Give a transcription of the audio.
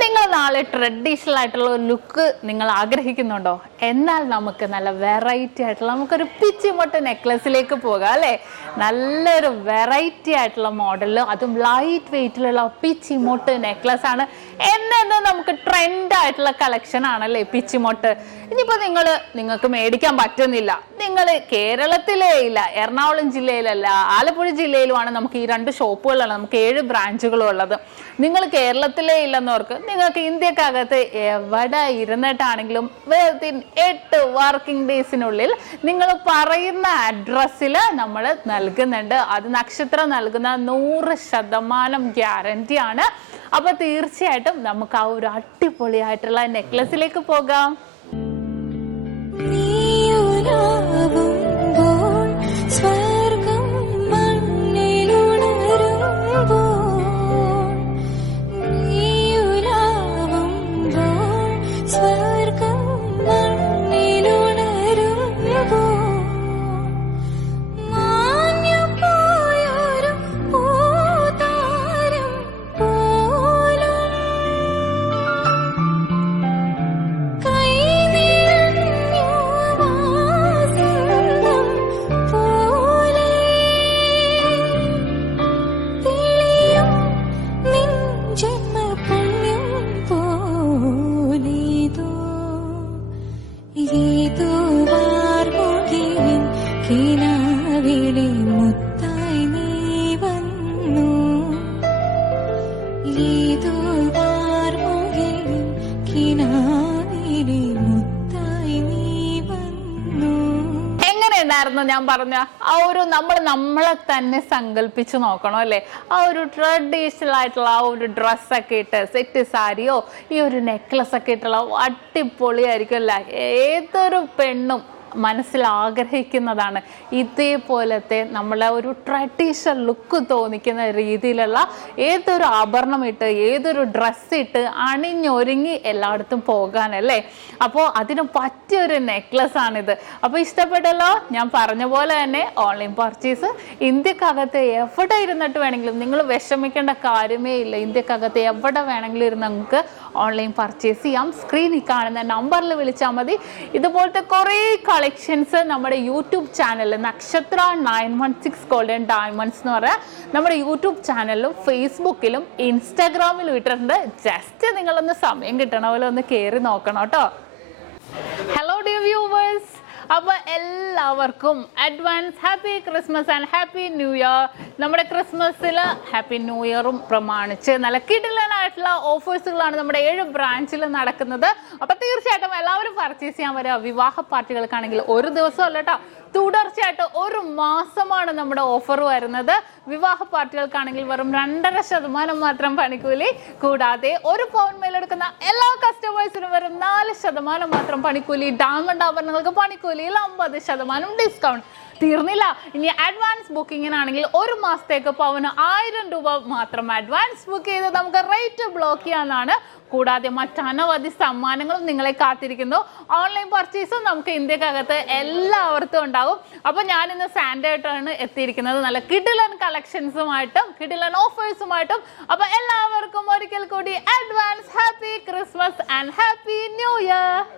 നിങ്ങൾ നാളെ ട്രഡീഷണൽ ആയിട്ടുള്ള ഒരു ലുക്ക് നിങ്ങൾ ആഗ്രഹിക്കുന്നുണ്ടോ? എന്നാൽ നമുക്ക് നല്ല വെറൈറ്റി ആയിട്ടുള്ള നമുക്കൊരു പിച്ചിമൊട്ട് നെക്ലസിലേക്ക് പോകാം അല്ലേ? നല്ലൊരു വെറൈറ്റി ആയിട്ടുള്ള മോഡലിൽ, അതും ലൈറ്റ് വെയിറ്റിലുള്ള പിച്ചിമൊട്ട് നെക്ലസ് ആണ്. എന്നു നമുക്ക് ട്രെൻഡ് ആയിട്ടുള്ള കളക്ഷൻ ആണല്ലേ പിച്ചിമൊട്ട്. ഇനിയിപ്പോൾ നിങ്ങൾക്ക് മേടിക്കാൻ പറ്റുന്നില്ല, നിങ്ങൾ കേരളത്തിലേ ഇല്ല, എറണാകുളം ജില്ലയിലല്ല, ആലപ്പുഴ ജില്ലയിലുമാണ് നമുക്ക് ഈ 2 ഷോപ്പുകളുള്ളത്. നമുക്ക് 7 ബ്രാഞ്ചുകളും ഉള്ളത്. നിങ്ങൾ കേരളത്തിലേ ഇല്ലെന്നവർക്ക് നിങ്ങൾക്ക് ഇന്ത്യക്കകത്ത് എവിടെ ഇരുന്നിട്ടാണെങ്കിലും വിത്തിൻ 8 വർക്കിംഗ് ഡേയ്സിനുള്ളിൽ നിങ്ങൾ പറയുന്ന അഡ്രസ്സിൽ നമ്മൾ നൽകുന്നുണ്ട്. അത് നക്ഷത്രം നൽകുന്ന 100% ഗ്യാരണ്ടി ആണ്. അപ്പൊ തീർച്ചയായിട്ടും നമുക്ക് ആ ഒരു അടിപൊളിയായിട്ടുള്ള നെക്ലസിലേക്ക് പോകാം. ഞാൻ പറഞ്ഞ ആ ഒരു നമ്മളെ തന്നെ സങ്കല്പിച്ച് നോക്കണം അല്ലേ? ആ ഒരു ട്രഡീഷണൽ ആയിട്ടുള്ള ആ ഒരു ഡ്രസ്സൊക്കെ ഇട്ട് സെറ്റ് സാരിയോ ഈ ഒരു നെക്ലസ് ഒക്കെ ഇട്ടുള്ള അടിപൊളിയായിരിക്കും അല്ലേ? ഏതൊരു പെണ്ണും മനസ്സിൽ ആഗ്രഹിക്കുന്നതാണ് ഇതേപോലത്തെ നമ്മളെ ഒരു ട്രഡീഷണൽ ലുക്ക് തോന്നിക്കുന്ന രീതിയിലുള്ള ഏതൊരു ആഭരണം ഇട്ട് ഏതൊരു ഡ്രസ്സ് ഇട്ട് അണിഞ്ഞൊരുങ്ങി എല്ലായിടത്തും പോകാനല്ലേ. അപ്പോൾ അതിന് പറ്റിയൊരു നെക്ലസ് ആണിത്. അപ്പോൾ ഇഷ്ടപ്പെട്ടല്ലോ? ഞാൻ പറഞ്ഞ പോലെ തന്നെ ഓൺലൈൻ പർച്ചേസ് ഇന്ത്യക്കകത്ത് എവിടെ ഇരുന്നിട്ട് വേണമെങ്കിലും നിങ്ങൾ വിഷമിക്കേണ്ട കാര്യമേ ഇല്ല. ഇന്ത്യക്കകത്ത് എവിടെ വേണമെങ്കിലും ഇരുന്ന് നിങ്ങൾക്ക് ഓൺലൈൻ പർച്ചേസ് ചെയ്യാം. സ്ക്രീനിൽ കാണുന്ന നമ്പറിൽ വിളിച്ചാൽ മതി. ഇതുപോലത്തെ കുറേ കളക്ഷൻസ് നമ്മുടെ യൂട്യൂബ് ചാനലിൽ നക്ഷത്ര 916 ഗോൾഡൻ ഡയമണ്ട്സ് എന്ന് പറയാം നമ്മുടെ യൂട്യൂബ് ചാനലിലും ഫേസ്ബുക്കിലും ഇൻസ്റ്റാഗ്രാമിലും ഇട്ടിട്ടുണ്ട്. ജസ്റ്റ് നിങ്ങളൊന്ന് സമയം കിട്ടണ പോലെ ഒന്ന് കയറി നോക്കണം കേട്ടോ. ഹലോ ഡിയർ വ്യൂവേഴ്സ്, അപ്പോൾ എല്ലാവർക്കും advance happy Christmas and happy new year. നമ്മുടെ ക്രിസ്മസിൽ ഹാപ്പി ന്യൂ ഇയറും പ്രമാണിച്ച് നല്ല കിടിലനായിട്ടുള്ള ഓഫേഴ്സുകളാണ് നമ്മുടെ 7 ബ്രാഞ്ചിൽ നടക്കുന്നത്. അപ്പോൾ തീർച്ചയായിട്ടും എല്ലാവരും പർച്ചേസ് ചെയ്യാൻ വരിക. വിവാഹ പാർട്ടികൾക്കാണെങ്കിൽ ഒരു ദിവസം അല്ല കേട്ടോ, തുടർച്ചയായിട്ട് 1 മാസമാണ് നമ്മുടെ ഓഫർ വരുന്നത്. വിവാഹ പാർട്ടികൾക്കാണെങ്കിൽ വെറും 2.5% മാത്രം പണിക്കൂലി, കൂടാതെ 1 പൗണ്ട് മേലെടുക്കുന്ന എല്ലാ കസ്റ്റമേഴ്സിനും വെറും 4% മാത്രം പണിക്കൂലി. ഡയമണ്ട് ആഭരണങ്ങൾക്ക് പണിക്കൂലിയിൽ 50% ഡിസ്കൗണ്ട്. തീർന്നില്ല, ഇനി അഡ്വാൻസ് ബുക്കിങ്ങിനാണെങ്കിൽ 1 മാസത്തേക്ക് പവന് 1000 രൂപ മാത്രം അഡ്വാൻസ് ബുക്ക് ചെയ്ത് നമുക്ക് റേറ്റ് ബ്ലോക്ക് ചെയ്യാനാണ്. കൂടാതെ മറ്റനവധി സമ്മാനങ്ങളും നിങ്ങളെ കാത്തിരിക്കുന്നു. ഓൺലൈൻ പർച്ചേസും നമുക്ക് ഇന്ത്യക്കകത്ത് എല്ലാവർക്കും ഉണ്ടാകും. അപ്പോൾ ഞാനിന്ന് സാൻഡേ ആയിട്ടാണ് എത്തിയിരിക്കുന്നത്, നല്ല കിടിലൻ കളക്ഷൻസുമായിട്ടും കിടിലൻ ഓഫേഴ്സുമായിട്ടും. അപ്പോൾ എല്ലാവർക്കും ഒരിക്കൽ കൂടി advance happy Christmas and happy new year.